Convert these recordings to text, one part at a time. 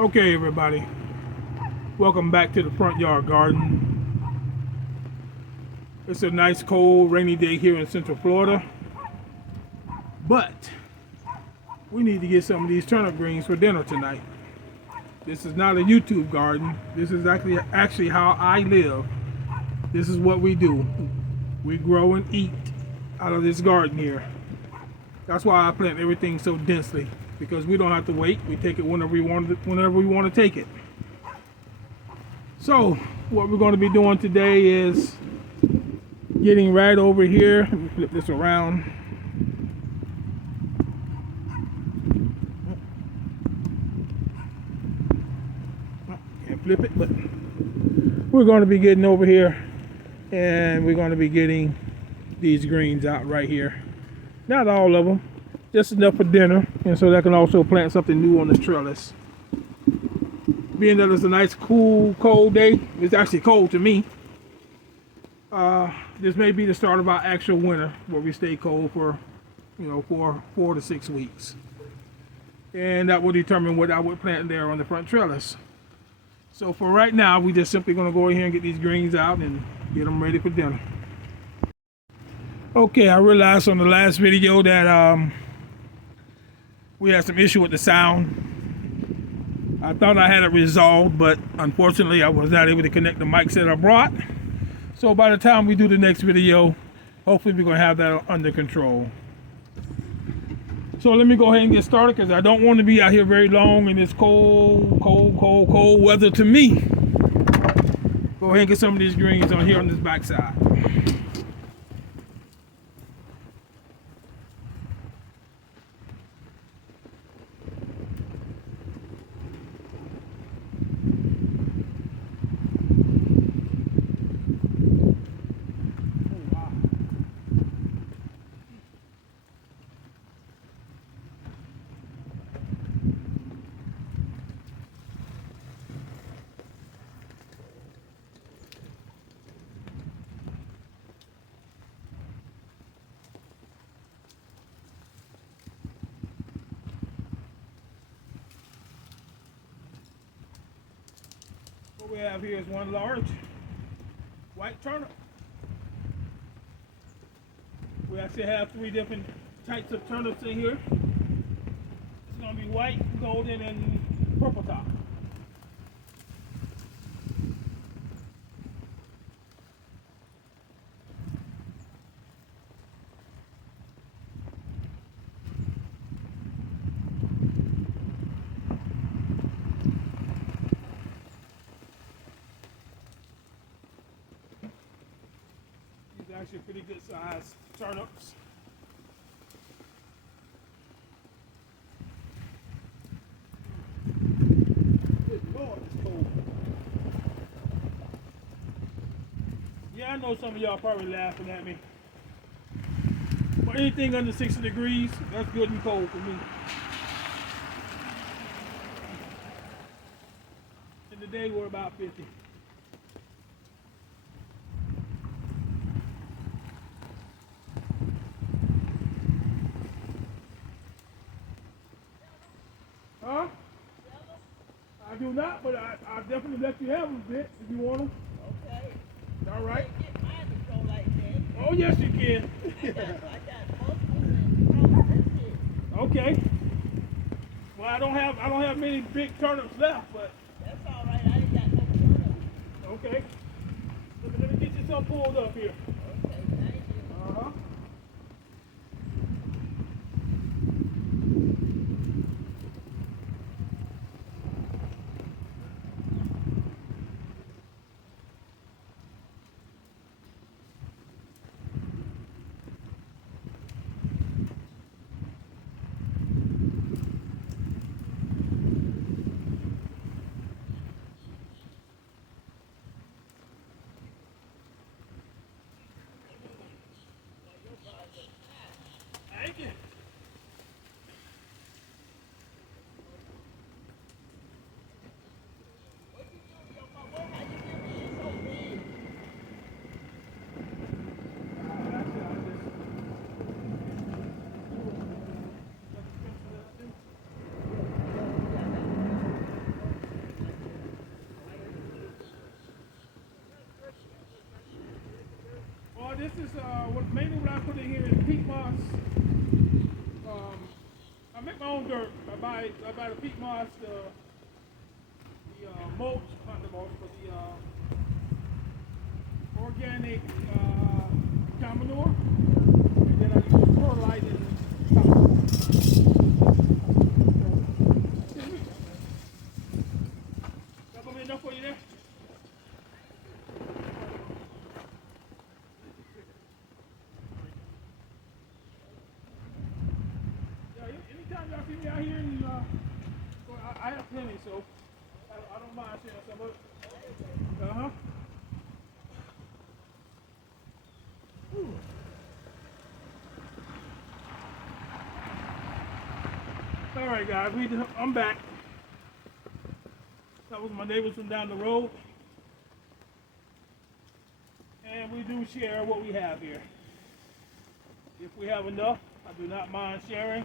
Okay, everybody, welcome back to the front yard garden. It's a nice, cold, rainy day here in Central Florida, but we need to get some of these turnip greens for dinner tonight. This is not a YouTube garden. This is actually how I live. This is what we do. We grow and eat out of this garden here. That's why I plant everything so densely, because we don't have to wait. We take it whenever we want to take it. So what we're going to be doing today is getting right over here. Let me flip this around. Can't flip it, but we're going to be getting over here and we're going to be getting these greens out right here. Not all of them, just enough for dinner, and so that I can also plant something new on the trellis. Being that it's a nice, cool, cold day, it's actually cold to me. This may be the start of our actual winter, where we stay cold for, for 4 to 6 weeks, and that will determine what I would plant there on the front trellis. So for right now, we just simply going to go in here and get these greens out and get them ready for dinner. Okay, I realized on the last video that we had some issue with the sound. I thought I had it resolved, but unfortunately I was not able to connect the mics that I brought. So by the time we do the next video, hopefully we're going to have that under control. So let me go ahead and get started, because I don't want to be out here very long in this cold weather to me. Go ahead and get some of these greens on here on this backside. What we have here is one large white turnip. We actually have 3 different types of turnips in here. It's going to be white, golden, and purple top. These are actually pretty good sized turnips. Good Lord, it's cold. Yeah, I know some of y'all probably laughing at me. But anything under 60 degrees, that's good and cold for me. And today we're about 50. Huh? I do not, but I'll definitely let you have them a bit if you want them. Okay. All right. Get mine to go like that. Oh, yes, you can. I got multiple and that's it. Okay. Well, I don't have many big turnips left, but That's all right. I ain't got no turtle. okay. Let me get you some pulled up here. Okay, thank you. Uh-huh. this is what mainly what I put in here is peat moss. I make my own dirt. I buy the peat moss, the mulch, not the mulch, but the organic cow manure, and then I use fertilizer and topsoil. That gonna be enough for you there? Anytime y'all see me out here, and well, I have plenty, so I don't mind sharing some of it. All right, guys, I'm back. That was my neighbors from down the road, and we do share what we have here. If we have enough, I do not mind sharing.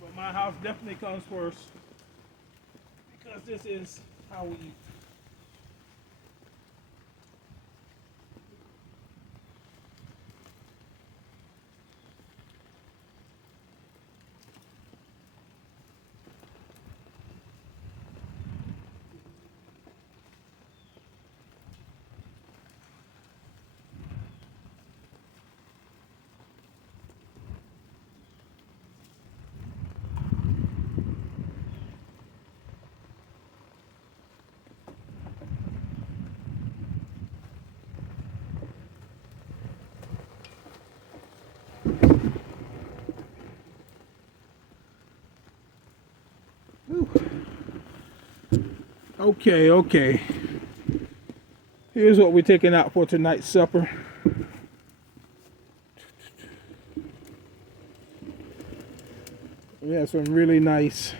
But my house definitely comes first because this is how we eat. Okay. Here's what we're taking out for tonight's supper. We have some really nice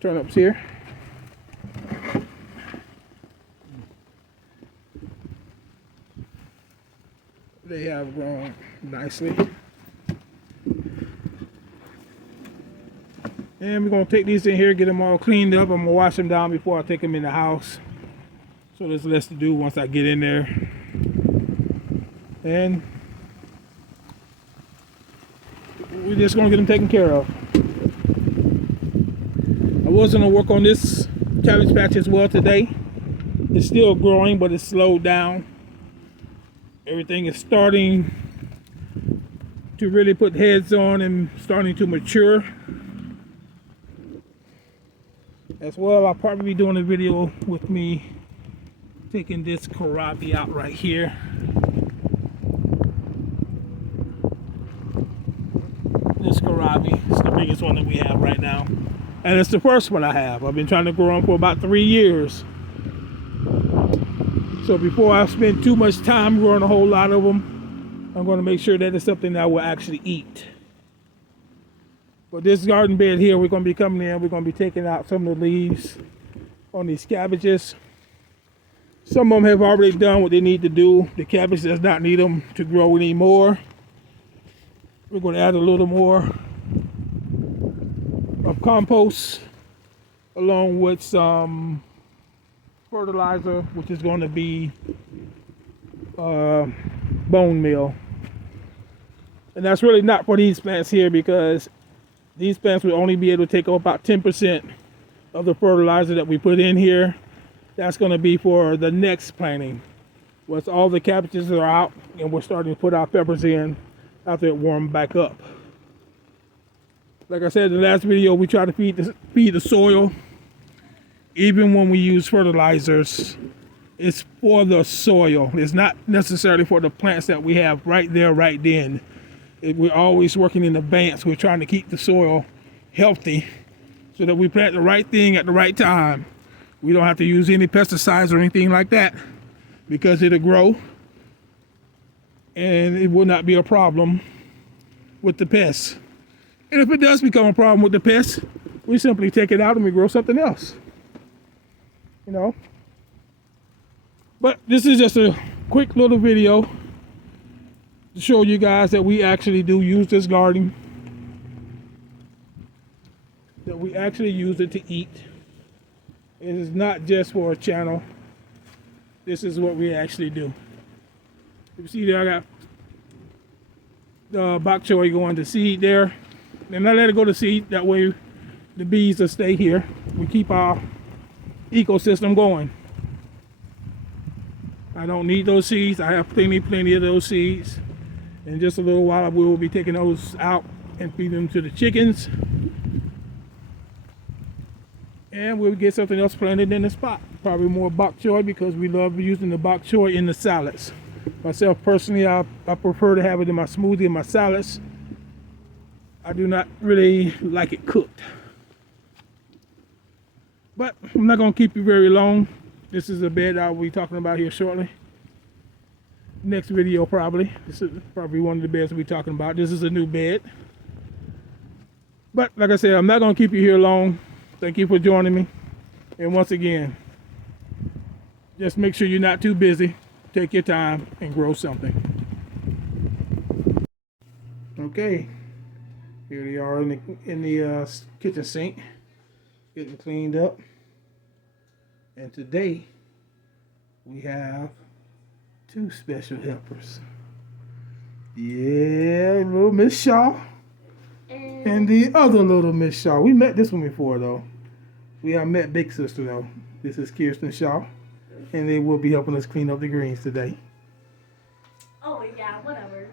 turnips here. They have grown nicely. And we're going to take these in here, get them all cleaned up. I'm going to wash them down before I take them in the house. So there's less to do once I get in there. And we're just going to get them taken care of. I was going to work on this cabbage patch as well today. It's still growing, but it's slowed down. Everything is starting to really put heads on and starting to mature. As well, I'll probably be doing a video with me taking this kohlrabi out right here. This kohlrabi is the biggest one that we have right now. And it's the first one I have. I've been trying to grow them for about 3 years. So before I spend too much time growing a whole lot of them, I'm going to make sure that it's something that I will actually eat. But this garden bed here, we're going to be coming in, we're going to be taking out some of the leaves on these cabbages. Some of them have already done what they need to do. The cabbage does not need them to grow anymore. We're going to add a little more of compost along with some fertilizer, which is going to be bone meal. And that's really not for these plants here because these plants will only be able to take up about 10% of the fertilizer that we put in here. That's going to be for the next planting. Once all the cabbages are out and we're starting to put our peppers in after it warms back up. Like I said in the last video, we try to feed the soil. Even when we use fertilizers, it's for the soil. It's not necessarily for the plants that we have right there, right then. We're always working in advance. We're trying to keep the soil healthy so that we plant the right thing at the right time. We don't have to use any pesticides or anything like that because it'll grow and it will not be a problem with the pests. And if it does become a problem with the pests, we simply take it out and we grow something else. You know? But this is just a quick little video to show you guys that we actually do use this garden, that we actually use it to eat. It is not just for a channel. This is what we actually do. You see there, I got the bok choy going to seed there. And I let it go to seed. That way the bees will stay here. We keep our ecosystem going. I don't need those seeds. I have plenty of those seeds. In just a little while, we will be taking those out and feeding them to the chickens. And we'll get something else planted in the spot. Probably more bok choy because we love using the bok choy in the salads. Myself personally, I prefer to have it in my smoothie and my salads. I do not really like it cooked. But I'm not going to keep you very long. This is a bed I'll be talking about here shortly. Next video probably. This is probably one of the beds we'll be talking about. This is a new bed. But like I said, I'm not going to keep you here long. Thank you for joining me. And once again, just make sure you're not too busy. Take your time and grow something. Okay. Here they are in the kitchen sink. Getting cleaned up. And today, we have 2 special helpers. Yeah, little Miss Shaw. And the other little Miss Shaw. We met this one before, though. We have met Big Sister, though. This is Kirsten Shaw. And they will be helping us clean up the greens today. Oh, yeah, whatever.